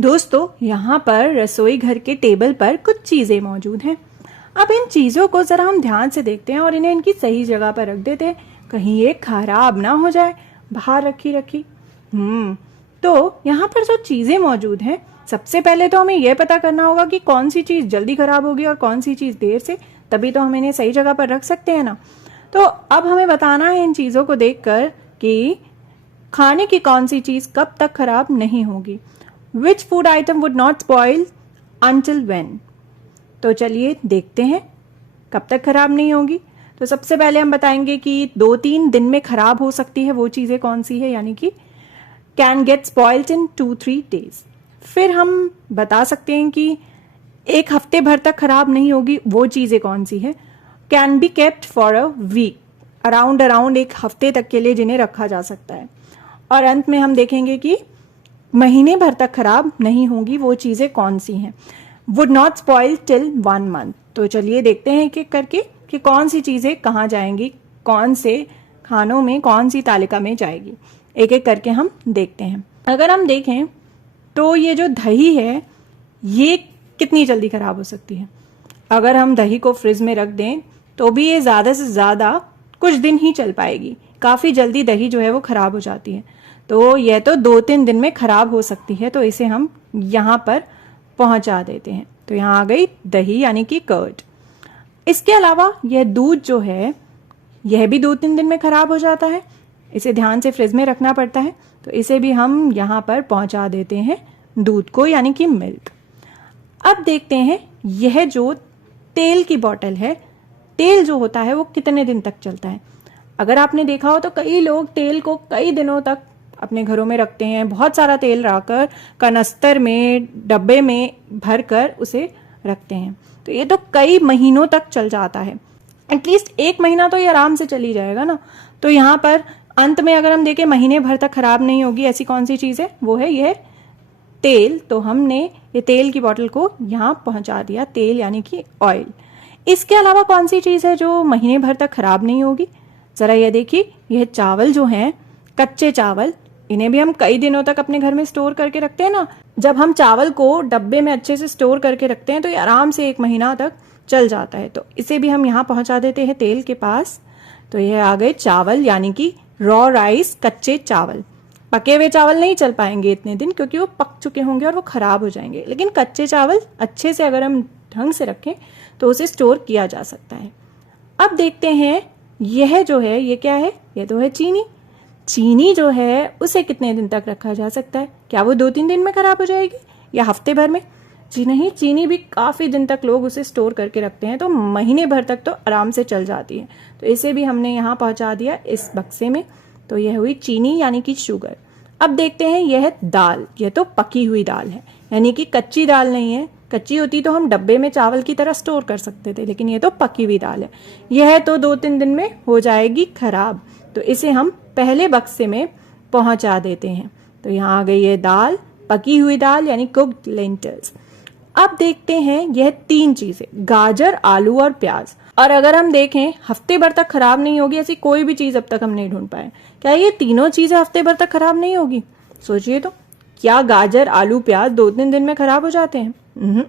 दोस्तों, यहाँ पर रसोई घर के टेबल पर कुछ चीजें मौजूद हैं। अब इन चीजों को जरा हम ध्यान से देखते हैं और इन्हें इनकी सही जगह पर रख देते हैं, कहीं ये खराब ना हो जाए बाहर रखी रखी। तो यहाँ पर जो चीजें मौजूद हैं, सबसे पहले तो हमें यह पता करना होगा कि कौन सी चीज जल्दी खराब होगी और कौन सी चीज देर से, तभी तो हम इन्हें सही जगह पर रख सकते हैं ना। तो अब हमें बताना है इन चीजों को देखकर कि खाने की कौन सी चीज कब तक खराब नहीं होगी। Which food item would not spoil until when? तो चलिए देखते हैं कब तक खराब नहीं होगी। तो सबसे पहले हम बताएंगे कि 2-3 दिन में खराब हो सकती है वो चीजें कौन सी है, यानी कि can get spoiled in 2-3 days. फिर हम बता सकते हैं कि एक हफ्ते भर तक खराब नहीं होगी वो चीजें कौन सी है, can be kept for a week, around एक हफ्ते तक के लिए जिन्हें रखा जा सकता है। और अंत में हम देखेंगे कि महीने भर तक खराब नहीं होंगी वो चीजें कौन सी हैं, would not spoil till 1 month. तो चलिए देखते हैं एक एक करके कि कौन सी चीजें कहाँ जाएंगी, कौन से खानों में कौन सी तालिका में जाएगी। एक एक करके हम देखते हैं। अगर हम देखें तो ये जो दही है ये कितनी जल्दी खराब हो सकती है। अगर हम दही को फ्रिज में रख दें तो भी ये ज्यादा से ज्यादा कुछ दिन ही चल पाएगी, काफी जल्दी दही जो है वो खराब हो जाती है। तो यह तो 2-3 दिन में खराब हो सकती है, तो इसे हम यहाँ पर पहुंचा देते हैं। तो यहाँ आ गई दही यानी कि कर्ड। इसके अलावा यह दूध जो है यह भी 2-3 दिन में खराब हो जाता है, इसे ध्यान से फ्रिज में रखना पड़ता है, तो इसे भी हम यहाँ पर पहुंचा देते हैं दूध को, यानी कि मिल्क। अब देखते हैं यह जो तेल की बोतल है, तेल जो होता है वो कितने दिन तक चलता है। अगर आपने देखा हो तो कई लोग तेल को कई दिनों तक अपने घरों में रखते हैं, बहुत सारा तेल लाकर कनस्तर में डब्बे में भरकर उसे रखते हैं, तो ये तो कई महीनों तक चल जाता है। एटलीस्ट 1 महीना तो ये आराम से चली जाएगा ना। तो यहाँ पर अंत में अगर हम देखें महीने भर तक खराब नहीं होगी ऐसी कौन सी चीज है, वो है यह तेल। तो हमने ये तेल की बोतल को यहाँ पहुंचा दिया, तेल यानी कि ऑयल। इसके अलावा कौन सी चीज है जो महीने भर तक खराब नहीं होगी, जरा ये देखिए, यह चावल जो है, कच्चे चावल, इन्हें भी हम कई दिनों तक अपने घर में स्टोर करके रखते हैं ना। जब हम चावल को डब्बे में अच्छे से स्टोर करके रखते हैं तो ये आराम से 1 महीना तक चल जाता है, तो इसे भी हम यहाँ पहुंचा देते हैं तेल के पास। तो यह आ गए चावल यानी कि रॉ राइस, कच्चे चावल। पके हुए चावल नहीं चल पाएंगे इतने दिन क्योंकि वो पक चुके होंगे और वो खराब हो जाएंगे, लेकिन कच्चे चावल अच्छे से अगर हम ढंग से रखें तो उसे स्टोर किया जा सकता है। अब देखते हैं यह जो है ये क्या है, ये तो है चीनी। चीनी जो है उसे कितने दिन तक रखा जा सकता है, क्या वो 2-3 दिन में खराब हो जाएगी या हफ्ते भर में? जी नहीं, चीनी भी काफी दिन तक लोग उसे स्टोर करके रखते हैं, तो महीने भर तक तो आराम से चल जाती है। तो इसे भी हमने यहाँ पहुंचा दिया इस बक्से में। तो यह हुई चीनी यानी कि शुगर। अब देखते हैं यह दाल, यह तो पकी हुई दाल है, यानी कि कच्ची दाल नहीं है। कच्ची होती तो हम डब्बे में चावल की तरह स्टोर कर सकते थे, लेकिन यह तो पकी हुई दाल है, यह तो 2-3 दिन में हो जाएगी खराब। तो इसे हम पहले बक्से में पहुंचा देते हैं। तो यहाँ आ गई ये दाल, पकी हुई दाल यानी कुक्ड लेंटिल्स। अब देखते हैं यह 3 चीजें, गाजर, आलू और प्याज। और अगर हम देखें हफ्ते भर तक खराब नहीं होगी ऐसी कोई भी चीज अब तक हम नहीं ढूंढ पाए। क्या ये तीनों चीजें हफ्ते भर तक खराब नहीं होगी? सोचिए तो, क्या गाजर, आलू, प्याज 2-3 दिन में खराब हो जाते हैं?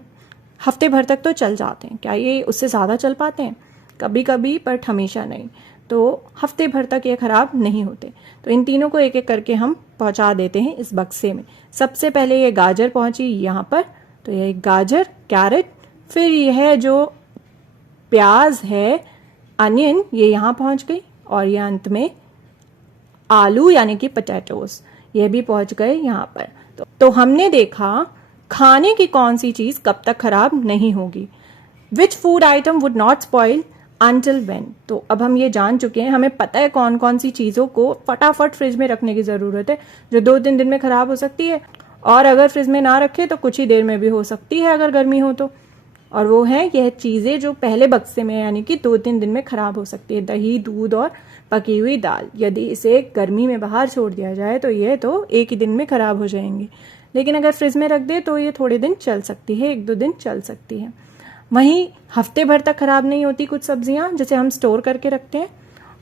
हफ्ते भर तक तो चल जाते हैं। क्या ये उससे ज्यादा चल पाते हैं? कभी कभी, बट हमेशा नहीं। तो हफ्ते भर तक ये खराब नहीं होते। तो इन तीनों को एक एक करके हम पहुंचा देते हैं इस बक्से में। सबसे पहले ये गाजर पहुंची यहाँ पर, तो ये गाजर, कैरेट। फिर यह जो प्याज है, अनियन, ये यहाँ पहुंच गई। और ये अंत में आलू यानी कि पोटैटोज, ये भी पहुंच गए यहाँ पर। तो हमने देखा खाने की कौन सी चीज कब तक खराब नहीं होगी। Which food item would not spoil until when। तो अब हम ये जान चुके हैं, हमें पता है कौन कौन सी चीजों को फटाफट फ्रिज में रखने की जरूरत है जो 2-3 दिन में खराब हो सकती है, और अगर फ्रिज में ना रखे तो कुछ ही देर में भी हो सकती है अगर गर्मी हो तो। और वो है यह चीजें जो पहले बक्से में यानी कि 2-3 दिन में खराब हो सकती है, दही, दूध और पकी हुई दाल। यदि इसे गर्मी में बाहर छोड़ दिया जाए तो ये तो 1 ही दिन में खराब हो जाएंगे, लेकिन अगर फ्रिज में रख दे तो ये थोड़े दिन चल सकती है, 1-2 दिन चल सकती है। वहीं हफ्ते भर तक खराब नहीं होती कुछ सब्जियां जिसे हम स्टोर करके रखते हैं,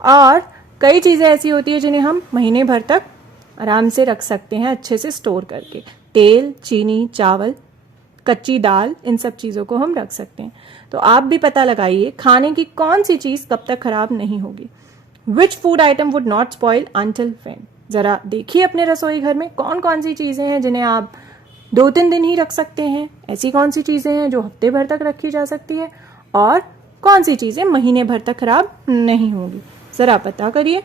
और कई चीजें ऐसी होती है जिन्हें हम महीने भर तक आराम से रख सकते हैं अच्छे से स्टोर करके। तेल, चीनी, चावल, कच्ची दाल, इन सब चीज़ों को हम रख सकते हैं। तो आप भी पता लगाइए खाने की कौन सी चीज़ कब तक खराब नहीं होगी। Which food item would not spoil until when. जरा देखिए अपने रसोई घर में कौन कौन सी चीज़ें हैं जिन्हें आप 2-3 दिन ही रख सकते हैं, ऐसी कौन सी चीज़ें हैं जो हफ्ते भर तक रखी जा सकती है, और कौन सी चीज़ें महीने भर तक खराब नहीं होंगी। ज़रा पता करिए।